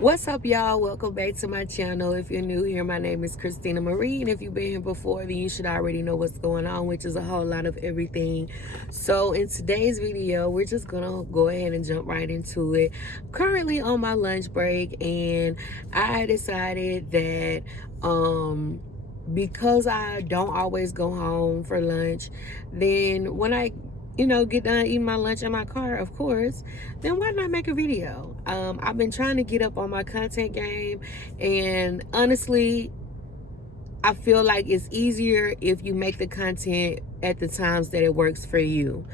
What's up, y'all? Welcome back to my channel. If you're new here, my name is Christina Marie, and if you've been here before, then you should already know what's going on, which is a whole lot of everything. So in today's video, we're just gonna go ahead and jump right into it. Currently on my lunch break, and I decided that because I don't always go home for lunch, then when I get done eating my lunch in my car, of course, then why not make a video? I've been trying to get up on my content game, and honestly, I feel like it's easier if you make the content at the times that it works for you.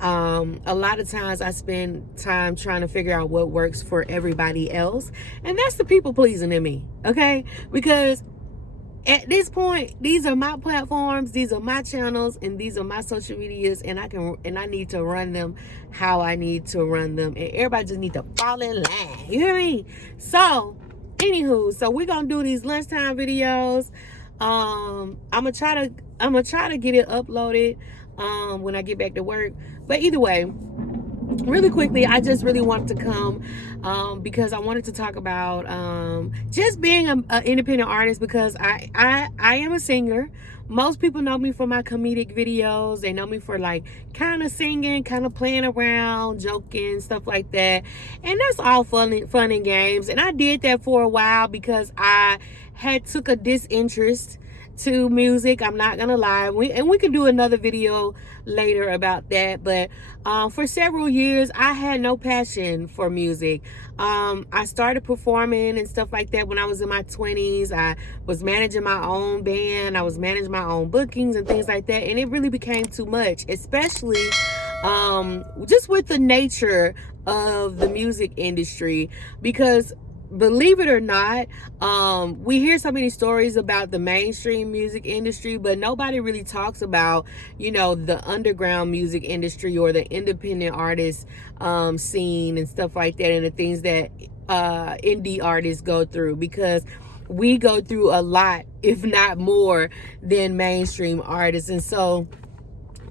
A lot of times I spend time trying to figure out what works for everybody else, and that's the people pleasing in me, okay? Because at this point, these are my platforms, these are my channels, and these are my social medias, and I need to run them how I need to run them, and everybody just need to fall in line. You hear me? So, anywho, so we're gonna do these lunchtime videos. I'm gonna try to get it uploaded when I get back to work. But either way, really quickly, I just really wanted to come because I wanted to talk about just being an independent artist, because I am a singer. Most people know me for my comedic videos. They know me for like kind of singing, kind of playing around, joking, stuff like that. And that's all fun and games. And I did that for a while because I had took a disinterest to music. I'm not gonna lie. We can do another video later about that. But for several years, I had no passion for music. I started performing and stuff like that when I was in my 20s. I was managing my own band. I was managing my own bookings and things like that. And it really became too much, especially just with the nature of the music industry, because believe it or not, we hear so many stories about the mainstream music industry, but nobody really talks about, the underground music industry or the independent artist scene and stuff like that, and the things that indie artists go through, because we go through a lot, if not more, than mainstream artists. And so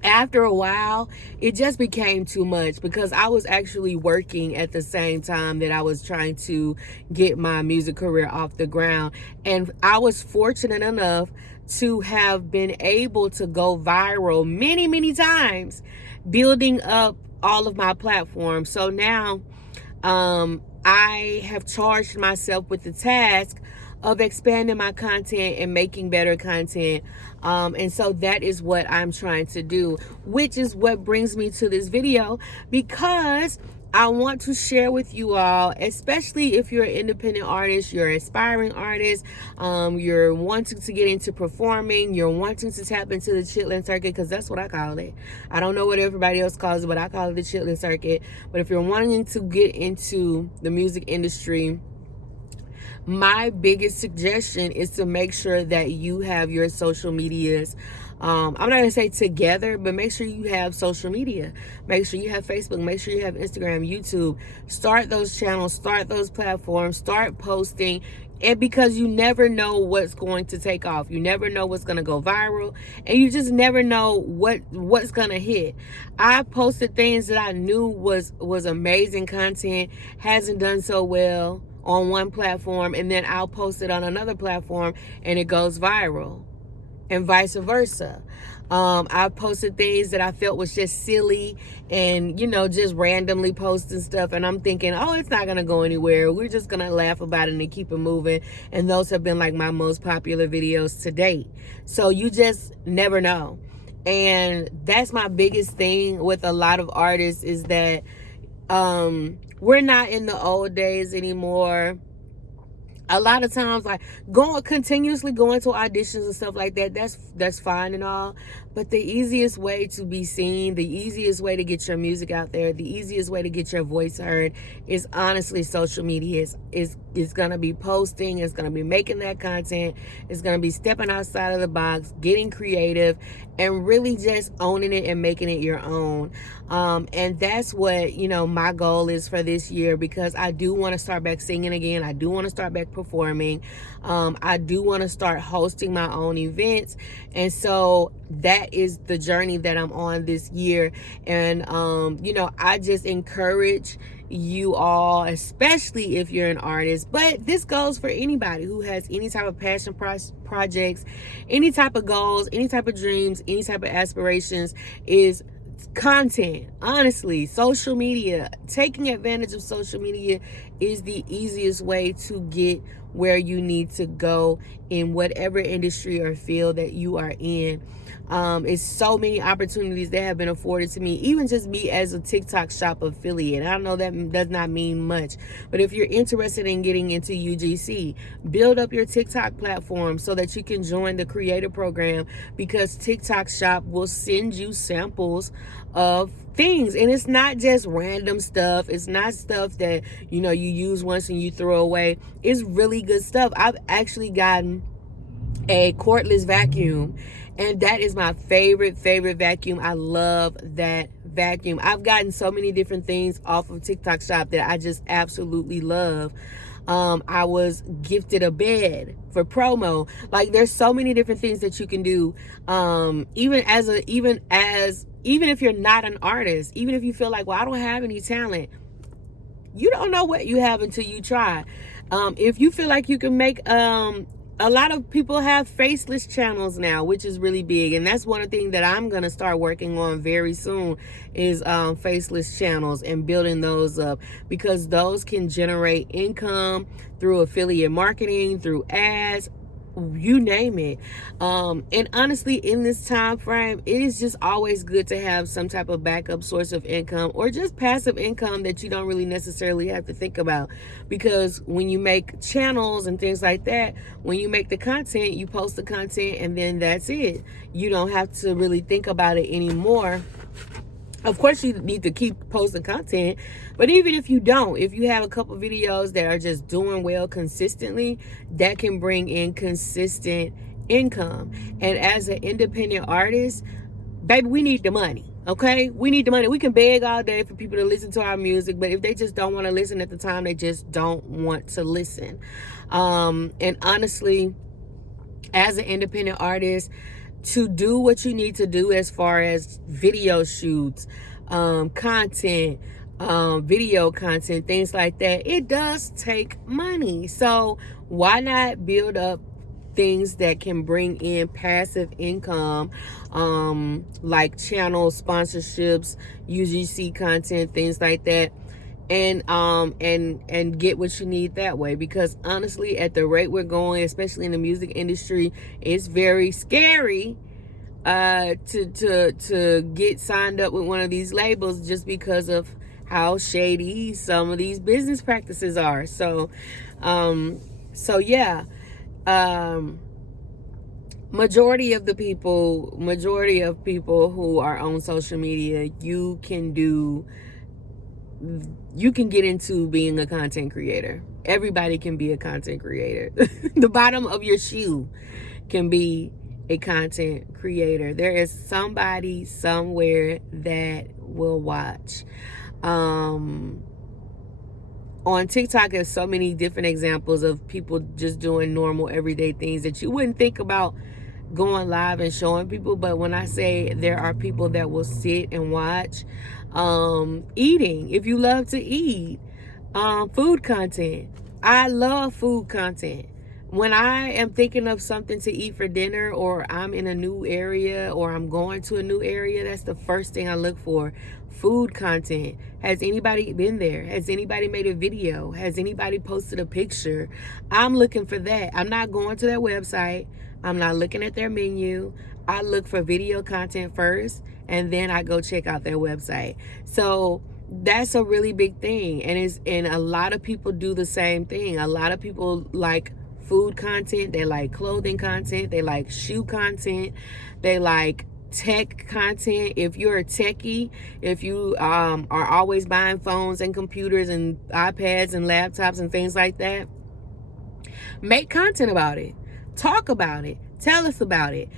after a while, it just became too much, because I was actually working at the same time that I was trying to get my music career off the ground. And I was fortunate enough to have been able to go viral many, many times, building up all of my platforms. So now I have charged myself with the task of expanding my content and making better content. And so that is what I'm trying to do, which is what brings me to this video, because I want to share with you all, especially if you're an independent artist, you're an aspiring artist, you're wanting to get into performing, you're wanting to tap into the chitlin circuit, because that's what I call it. I don't know what everybody else calls it, but I call it the chitlin circuit. But if you're wanting to get into the music industry, my biggest suggestion is to make sure that you have your social medias. I'm not going to say together, but make sure you have social media. Make sure you have Facebook. Make sure you have Instagram, YouTube. Start those channels. Start those platforms. Start posting. And because you never know what's going to take off. You never know what's going to go viral. And you just never know what's going to hit. I posted things that I knew was amazing content. Hasn't done so well on one platform, and then I'll post it on another platform and it goes viral, and vice versa. I posted things that I felt was just silly and, just randomly posting stuff, and I'm thinking, oh, it's not gonna go anywhere. We're just gonna laugh about it and keep it moving. And those have been like my most popular videos to date. So you just never know. And that's my biggest thing with a lot of artists, is that we're not in the old days anymore. A lot of times, like continuously going to auditions and stuff like that, that's fine and all, but the easiest way to be seen, the easiest way to get your music out there, the easiest way to get your voice heard is honestly social media. It's gonna be posting, it's gonna be making that content, it's gonna be stepping outside of the box, getting creative, and really just owning it and making it your own. And that's what, my goal is for this year, because I do want to start back singing again. I do want to start back performing. I do want to start hosting my own events. And so that is the journey that I'm on this year. And, I just encourage you all, especially if you're an artist, but this goes for anybody who has any type of passion projects, any type of goals, any type of dreams, any type of aspirations, is content. Honestly, social media, taking advantage of social media is the easiest way to get where you need to go in whatever industry or field that you are in. It's so many opportunities that have been afforded to me, even just me as a TikTok shop affiliate. I know that does not mean much, but if you're interested in getting into UGC, build up your TikTok platform so that you can join the creator program, because TikTok shop will send you samples of things, and it's not just random stuff. It's not stuff that you use once and you throw away. It's really good stuff. I've actually gotten a cordless vacuum, and that is my favorite vacuum. I love that vacuum. I've gotten so many different things off of TikTok shop that I just absolutely love. I was gifted a bed for promo. Like, there's so many different things that you can do. Even if you're not an artist, even if you feel like, well, I don't have any talent, you don't know what you have until you try. If you feel like you can make, a lot of people have faceless channels now, which is really big, and that's one of the things that I'm gonna start working on very soon, is faceless channels and building those up, because those can generate income through affiliate marketing, through ads, you name it. And honestly, in this time frame, it is just always good to have some type of backup source of income, or just passive income that you don't really necessarily have to think about. Because when you make channels and things like that, when you make the content, you post the content, and then that's it. You don't have to really think about it anymore. Of course, you need to keep posting content, but even if you don't, if you have a couple videos that are just doing well consistently, that can bring in consistent income. And as an independent artist, baby, we need the money. Okay, we need the money. We can beg all day for people to listen to our music, but if they just don't want to listen at the time, they just don't want to listen. And honestly, as an independent artist, to do what you need to do as far as video shoots, content, video content, things like that, it does take money. So why not build up things that can bring in passive income, like channel sponsorships, UGC content, things like that, and get what you need that way. Because honestly, at the rate we're going, especially in the music industry, it's very scary to get signed up with one of these labels, just because of how shady some of these business practices are. So yeah, majority of people who are on social media, you can get into being a content creator. Everybody can be a content creator. The bottom of your shoe can be a content creator. There is somebody somewhere that will watch. On TikTok, there's so many different examples of people just doing normal everyday things that you wouldn't think about going live and showing people. But when I say there are people that will sit and watch, eating, if you love to eat, food content. I love food content. When I am thinking of something to eat for dinner, or I'm in a new area, or I'm going to a new area, that's the first thing I look for. Food content. Has anybody been there? Has anybody made a video? Has anybody posted a picture? I'm looking for that. I'm not going to their website. I'm not looking at their menu. I look for video content first, and then I go check out their website. So that's a really big thing. And a lot of people do the same thing. A lot of people like food content, they like clothing content, they like shoe content, they like tech content. If you're a techie, if you are always buying phones and computers and iPads and laptops and things like that, make content about it. Talk about it. Tell us about it.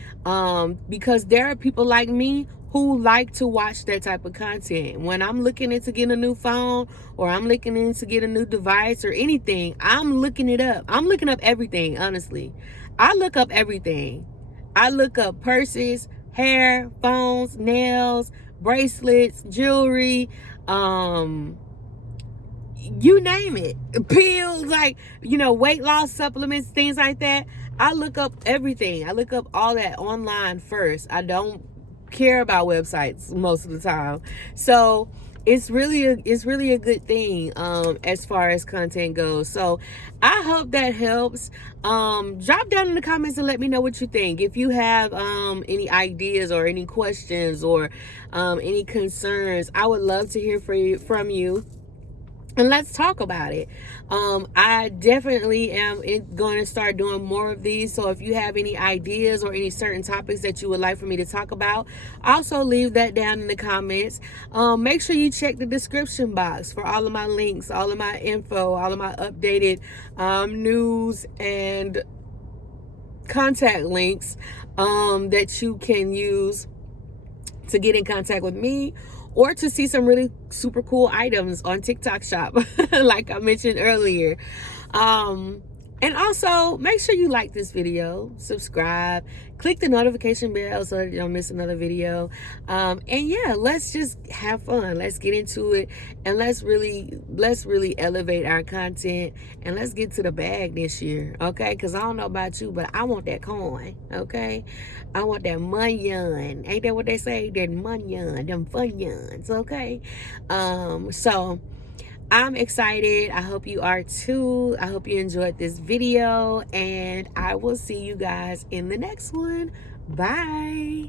Because there are people like me who like to watch that type of content. When I'm looking into getting a new phone, or I'm looking into get a new device or anything, I'm looking it up. I'm looking up everything, honestly. I look up everything. I look up purses, hair, phones, nails, bracelets, jewelry, you name it, pills, like, you know, weight loss supplements, things like that. I look up everything. I look up all that online first. I don't care about websites most of the time. So it's really a good thing as far as content goes. So I hope that helps. Drop down in the comments and let me know what you think. If you have any ideas or any questions or any concerns, I would love to hear from you. And let's talk about it. I definitely am going to start doing more of these. So if you have any ideas or any certain topics that you would like for me to talk about, also leave that down in the comments. Make sure you check the description box for all of my links, all of my info, all of my updated news and contact links that you can use to get in contact with me, or to see some really super cool items on TikTok shop, like I mentioned earlier. And also, make sure you like this video, subscribe, click the notification bell so that you don't miss another video. And yeah, let's just have fun. Let's get into it, and let's really elevate our content, and let's get to the bag this year, okay? Because I don't know about you, but I want that coin, okay? I want that munyon. Ain't that what they say? That munyon, them funyuns, okay? So I'm excited. I hope you are too. I hope you enjoyed this video, and I will see you guys in the next one. Bye.